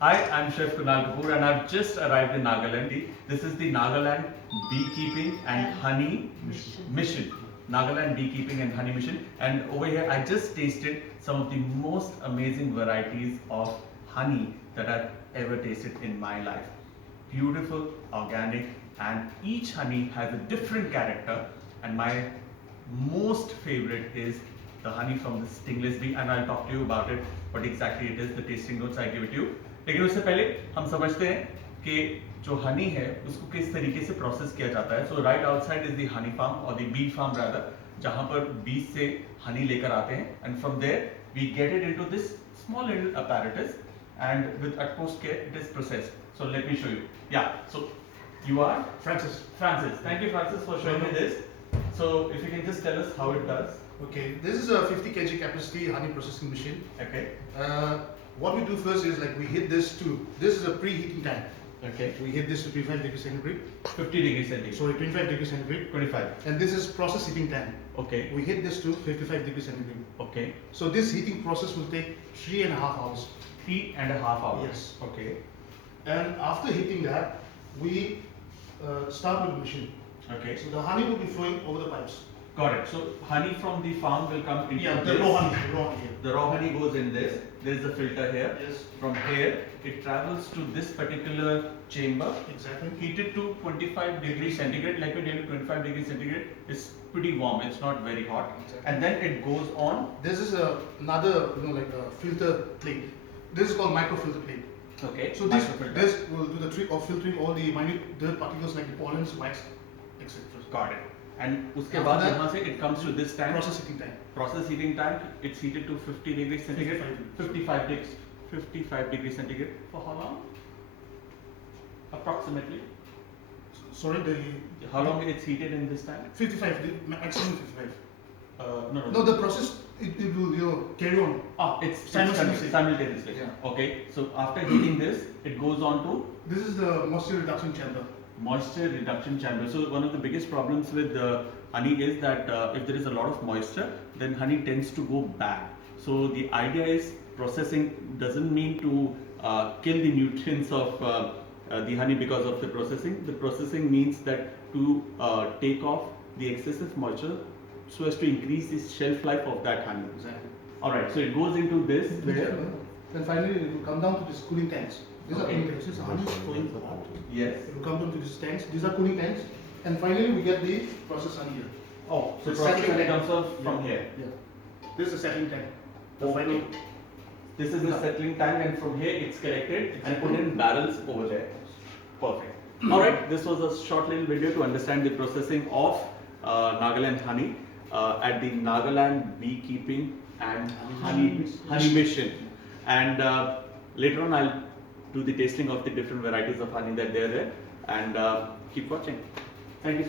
Hi, I'm Chef Kunal Kapoor and I've just arrived in Nagaland. This is the Nagaland Beekeeping and Honey Mission. Nagaland Beekeeping and Honey Mission. And over here, I just tasted some of the most amazing varieties of honey that I've ever tasted in my life. Beautiful, organic, and each honey has a different character. And my most favorite is the honey from the stingless bee, and I'll talk to you about it, what exactly it is, the tasting notes I give it to you. लेकिन उससे पहले हम समझते हैं कि जो हनी है उसको किस तरीके से प्रोसेस किया जाता है. So right outside is the honey farm और द बी फार्म रादर, जहां पर बीज से हनी लेकर आते हैं, and from there we get it into this small little apparatus and with utmost care it is processed. So let me show you. Yeah, so you are Francis. Francis. Thank you, Francis, for showing me this. So if you can just tell us how it does. Okay, this is a 50 kg capacity honey processing machine. Okay. What we do first is like we hit this to, this is a preheating tank. Okay. We hit this to 25 degrees centigrade. 50 degrees centigrade. Sorry, 25 degrees centigrade. 25. And this is process heating tank. Okay. We hit this to 55 degrees centigrade. Okay. So this heating process will take 3.5 hours. 3.5 hours. Yes. Okay. And after heating that, we start with the machine. Okay. So the honey will be flowing over the pipes. Got it. So honey from the farm will come into Yeah, this. the raw honey here. The raw honey goes in this. There is a filter here. Yes. From here, it travels to this particular chamber. Exactly. Heated to 25 degrees centigrade. Like we did 25 degrees centigrade. It's pretty warm. It's not very hot. Exactly. And then it goes on. This is another, like a filter plate. This is called microfilter plate. Okay. So this microfilter. will do the trick of filtering all the minute dirt particles like the pollens, wax, etc. Got it. And उसके After बाद that, यहाँ से it comes to this tank. Process heating tank. Process heating tank. It's heated to 50 degrees centigrade. 55 55 degrees centigrade. For how long? Approximately. Sorry, the How long it's heated in this tank? 55, the maximum 55. No. No, the process it will carry on. It's Simultaneously. simultaneously. Yeah. Okay. So after heating this, it goes on to This is the moisture reduction chamber. moisture reduction chamber. So one of the biggest problems with honey is that if there is a lot of moisture, then honey tends to go bad. So the idea is processing doesn't mean to kill the nutrients of the honey because of the processing. The processing means that to take off the excessive moisture so as to increase the shelf life of that honey. Exactly. Alright, so it goes into this where? Then finally it will come down to these cooling tanks. These are Okay. cooling tanks. This honey is flowing hot. Yes. It will come down to these tanks. These are cooling tanks. And finally we get the process honey here. Oh, so The process settling honey tank. comes off from here. Yeah. This is the settling tank. The Okay. final. This is the settling tank, and from here it's collected and put in barrels over there. Perfect. Alright, this was a short little video to understand the processing of Nagaland honey at the Nagaland Beekeeping and Honey Mission. And later on I'll do the tasting of the different varieties of honey that they're there, and keep watching. Thank you.